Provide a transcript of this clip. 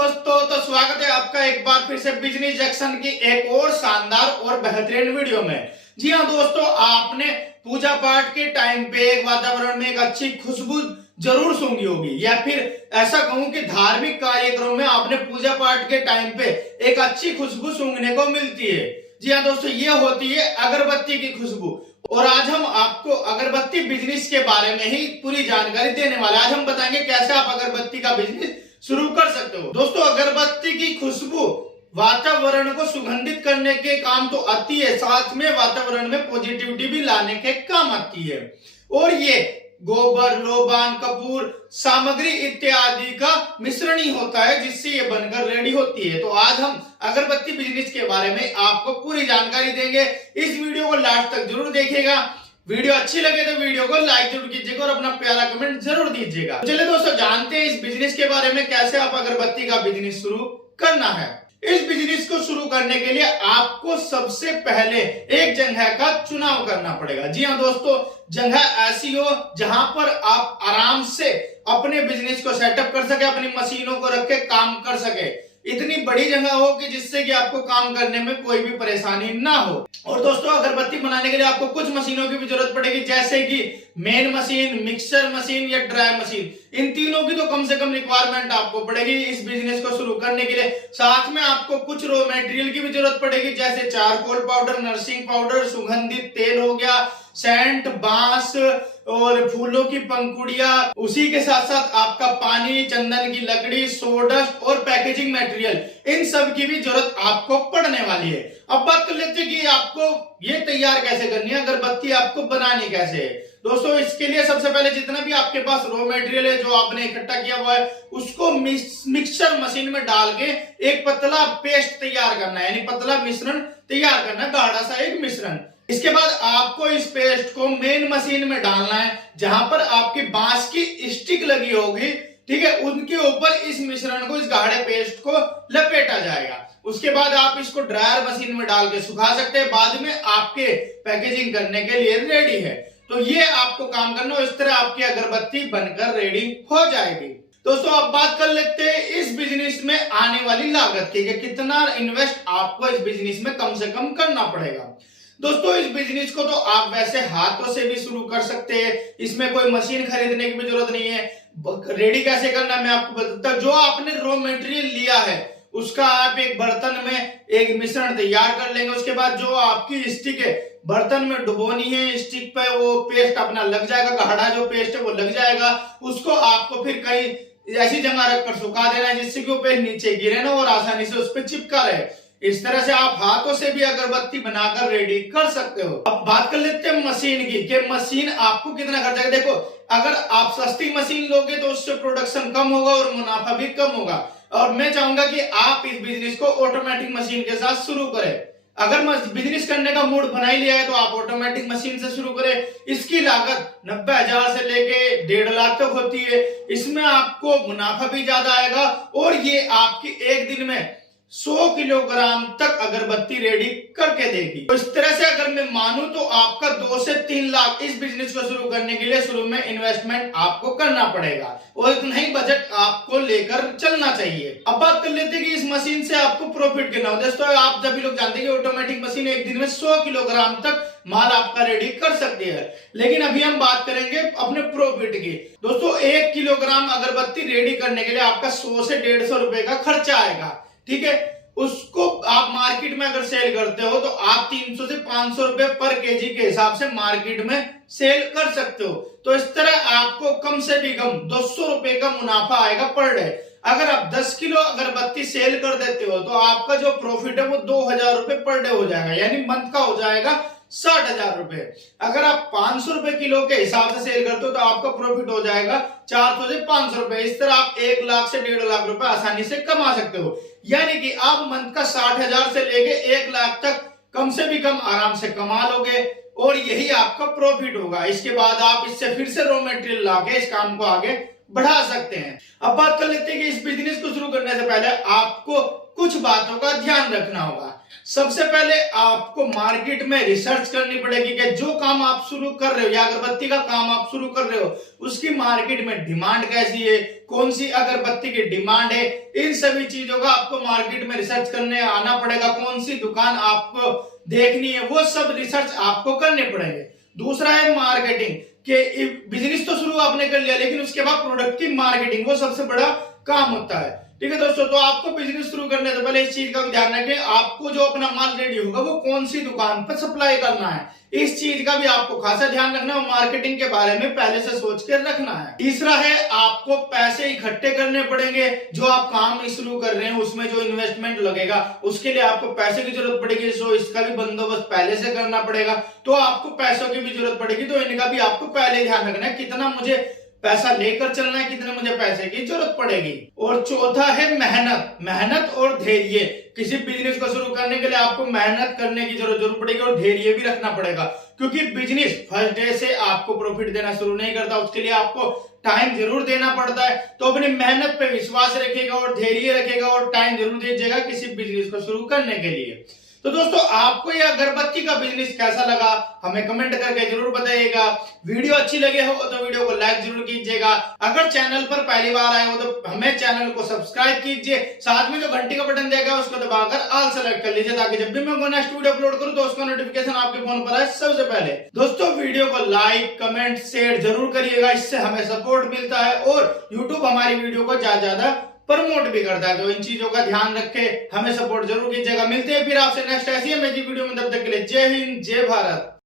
दोस्तों, तो स्वागत है आपका एक बार फिर से बिजनेस जंक्शन की एक और शानदार और बेहतरीन वीडियो में। जी हाँ दोस्तों, आपने पूजा पाठ के टाइम पे एक वातावरण में एक अच्छी खुशबू जरूर सूंघी होगी, या फिर ऐसा कहूं कि धार्मिक कार्यक्रम में आपने पूजा पाठ के टाइम पे एक अच्छी खुशबू सूंघने को मिलती है। जी हाँ दोस्तों, ये होती है अगरबत्ती की खुशबू। और आज हम आपको अगरबत्ती बिजनेस के बारे में ही पूरी जानकारी देने वाले। आज हम बताएंगे कैसे आप अगरबत्ती का बिजनेस शुरू कर सकते हो। दोस्तों, अगरबत्ती की खुशबू वातावरण को सुगंधित करने के काम तो आती है, साथ में वातावरण में पॉजिटिविटी भी लाने के काम आती है। और ये गोबर, लोबान, कपूर, सामग्री इत्यादि का मिश्रण ही होता है जिससे ये बनकर रेडी होती है। तो आज हम अगरबत्ती बिजनेस के बारे में आपको पूरी जानकारी देंगे। इस वीडियो को लास्ट तक जरूर देखिएगा। वीडियो अच्छी लगे तो वीडियो को लाइक जरूर कीजिएगा और अपना प्यारा कमेंट जरूर दीजिएगा। तो चलिए दोस्तों, जानते हैं इस बिजनेस के बारे में, कैसे आप अगरबत्ती का बिजनेस शुरू करना है। इस बिजनेस को शुरू करने के लिए आपको सबसे पहले एक जगह का चुनाव करना पड़ेगा। जी हाँ दोस्तों, जगह ऐसी हो जहां पर आप आराम से अपने बिजनेस को सेटअप कर सके, अपनी मशीनों को रख के काम कर सके। इतनी बड़ी जगह हो कि जिससे कि आपको काम करने में कोई भी परेशानी ना हो। और दोस्तों, अगरबत्ती बनाने के लिए आपको कुछ मशीनों की भी जरूरत पड़ेगी, जैसे कि मेन मशीन, मिक्सर मशीन या ड्राई मशीन। इन तीनों की तो कम से कम रिक्वायरमेंट आपको पड़ेगी इस बिजनेस को शुरू करने के लिए। साथ में आपको कुछ रॉ मटेरियल की भी जरूरत पड़ेगी, जैसे चारकोल पाउडर, नर्सिंग पाउडर, सुगंधित तेल हो गया, सेंट, बांस और फूलों की पंखुड़ियां। उसी के साथ साथ आपका पानी, चंदन की लकड़ी, सोडस्ट और पैकेजिंग मटेरियल, इन सब की भी जरूरत आपको पड़ने वाली है। अब बात कर लेते हैं कि आपको ये तैयार कैसे करनी है, अगरबत्ती आपको बनानी कैसे है। दोस्तों, इसके लिए सबसे पहले जितना भी आपके पास रॉ मटेरियल है जो आपने इकट्ठा किया हुआ है, उसको मिक्सर मशीन में डाल के एक पतला पेस्ट तैयार करना है, यानी पतला मिश्रण तैयार करना है, गाढ़ा सा एक मिश्रण। इसके बाद आपको इस पेस्ट को मेन मशीन में डालना है, जहां पर आपकी बांस की स्टिक लगी होगी, ठीक है, उनके ऊपर इस मिश्रण को, इस गाढ़े पेस्ट को लपेटा जाएगा। उसके बाद आप इसको ड्रायर मशीन में डाल के सुखा सकते हैं, बाद में आपके पैकेजिंग करने के लिए रेडी है। तो ये आपको काम करना, इस तरह आपकी अगरबत्ती बनकर रेडी हो जाएगी। दोस्तों, अब बात कर लेते हैं इस बिजनेस में आने वाली लागत की, कि कितना इन्वेस्ट आपको इस बिजनेस में कम से कम करना पड़ेगा। दोस्तों, इस बिजनेस को तो आप वैसे हाथों से भी शुरू कर सकते हैं, इसमें कोई मशीन खरीदने की भी जरूरत नहीं है। रेडी कैसे करना है मैं आपको बताता हूं। जो आपने रॉ मटेरियल लिया है उसका आप एक बर्तन में एक मिश्रण तैयार कर लेंगे। उसके बाद जो आपकी स्टिक है बर्तन में डुबोनी है, स्टिक पे वो पेस्ट अपना लग जाएगा, गाढ़ा जो पेस्ट है वो लग जाएगा। उसको आपको फिर कहीं ऐसी जगह रखकर सुखा देना है जिससे कि वो पेस्ट नीचे गिरे ना और आसानी से उस पर चिपका रहे। इस तरह से आप हाथों से भी अगरबत्ती बनाकर रेडी कर सकते हो। अब बात कर लेते हैं मशीन की, कि मशीन आपको कितना खर्च आएगा। देखो, अगर आप सस्ती मशीन लोगे तो उससे प्रोडक्शन कम होगा और मुनाफा भी कम होगा। और मैं चाहूंगा कि आप इस बिजनेस को ऑटोमेटिक मशीन के साथ शुरू करें। अगर बिजनेस करने का मूड बना ही लिया है तो आप ऑटोमेटिक मशीन से शुरू करें। इसकी लागत 90,000 से लेके 1.5 लाख तक होती है। इसमें आपको मुनाफा भी ज्यादा आएगा और ये आपकी एक दिन में 100 किलोग्राम तक अगरबत्ती रेडी करके देगी। तो इस तरह से अगर मैं मानूं तो आपका 2 से 3 लाख इस बिजनेस को शुरू करने के लिए शुरू में इन्वेस्टमेंट आपको करना पड़ेगा और इतना ही बजट आपको लेकर चलना चाहिए। अब बात कर लेते हैं कि इस मशीन से आपको प्रॉफिट कितना हो। दोस्तों, आप सभी लोग जानते हैं कि ऑटोमेटिक मशीन एक दिन में 100 किलोग्राम तक माल आपका रेडी कर सकती है। लेकिन अभी हम बात करेंगे अपने प्रॉफिट की। दोस्तों, 1 किलोग्राम अगरबत्ती रेडी करने के लिए आपका 100 से 150 रुपए का खर्चा आएगा, ठीक है। उसको आप मार्केट में अगर सेल करते हो तो आप 300 से 500 रुपए पर केजी के हिसाब से मार्केट में सेल कर सकते हो। तो इस तरह आपको कम से भी कम 200 रुपए का मुनाफा आएगा पर डे। अगर आप 10 किलो अगरबत्ती सेल कर देते हो तो आपका जो प्रॉफिट है वो 2,000 रुपए पर डे हो जाएगा, यानी मंथ का हो जाएगा 60,000 रुपए। अगर आप 500 रुपए किलो के हिसाब से सेल करते हो तो आपका प्रॉफिट हो जाएगा 400 से 500 रुपए। इस तरह आप 1 लाख से 1.5 लाख रुपए आसानी से कमा सकते हो, यानी कि आप मंथ का 60,000 से लेके 1 लाख तक कम से भी कम आराम से कमा लोगे और यही आपका प्रॉफिट होगा। इसके बाद आप इससे फिर से रॉ मटेरियल लाके इस काम को आगे बढ़ा सकते हैं। अब बात कर लेते हैं कि इस बिजनेस को शुरू करने से पहले आपको कुछ बातों का ध्यान रखना होगा। सबसे पहले आपको मार्केट में रिसर्च करनी पड़ेगी कि जो काम आप शुरू कर रहे हो या अगरबत्ती का काम आप शुरू कर रहे हो उसकी मार्केट में डिमांड कैसी है, कौन सी अगरबत्ती की डिमांड है, इन सभी चीजों का आपको मार्केट में रिसर्च करने आना पड़ेगा। कौन सी दुकान आपको देखनी है वो सब रिसर्च आपको करने पड़ेंगे। दूसरा है मार्केटिंग, कि बिजनेस तो शुरू आपने कर लिया लेकिन उसके बाद प्रोडक्ट की मार्केटिंग वो सबसे बड़ा काम होता है। ठीक है दोस्तों, तो आपको बिजनेस शुरू करने से पहले इस चीज का भी ध्यान रखें, आपको जो अपना माल रेडी होगा वो कौन सी दुकान पर सप्लाई करना है, इस चीज का भी आपको खासा ध्यान रखना है और मार्केटिंग के बारे में पहले से सोच कर रखना है। तीसरा है आपको पैसे इकट्ठे करने पड़ेंगे। जो आप काम शुरू कर रहे हैं उसमें जो इन्वेस्टमेंट लगेगा उसके लिए आपको पैसे की जरूरत पड़ेगी, सो इसका भी बंदोबस्त पहले से करना पड़ेगा। तो आपको पैसों की भी जरूरत पड़ेगी, तो इनका भी आपको पहले ध्यान रखना है, कितना मुझे पैसा लेकर चलना है, कितने मुझे पैसे की जरूरत पड़ेगी। और चौथा है मेहनत, मेहनत और धैर्य। किसी बिजनेस को शुरू करने के लिए आपको मेहनत करने की जरूरत पड़ेगी और धैर्य भी रखना पड़ेगा, क्योंकि बिजनेस फर्स्ट डे से आपको प्रॉफिट देना शुरू नहीं करता, उसके लिए आपको टाइम जरूर देना पड़ता है। तो अपनी मेहनत पे विश्वास रखिएगा और धैर्य रखिएगा और टाइम जरूर दीजिएगा किसी बिजनेस को शुरू करने के लिए। तो दोस्तों, आपको यह अगरबत्ती का बिजनेस कैसा लगा हमें कमेंट करके जरूर बताइएगा। वीडियो अच्छी लगे हो तो वीडियो को लाइक जरूर कीजिएगा। अगर चैनल पर पहली बार आए हो तो हमें चैनल को सब्सक्राइब कीजिए, साथ में जो घंटी का बटन देगा उसको दबाकर ऑल सेलेक्ट कर लीजिए, ताकि जब भी मैं कोई नेक्स्ट वीडियो अपलोड करूं तो उसका नोटिफिकेशन आपके फोन पर आए सबसे पहले। दोस्तों, वीडियो को लाइक कमेंट शेयर जरूर करिएगा, इससे हमें सपोर्ट मिलता है और यूट्यूब हमारी वीडियो को ज्यादा प्रमोट भी करता है। तो इन चीजों का ध्यान रखे, हमें सपोर्ट जरूर कीजिएगा। मिलते हैं फिर आपसे नेक्स्ट ऐसी अमेजिंग वीडियो में, तब तक के लिए जय हिंद जय भारत।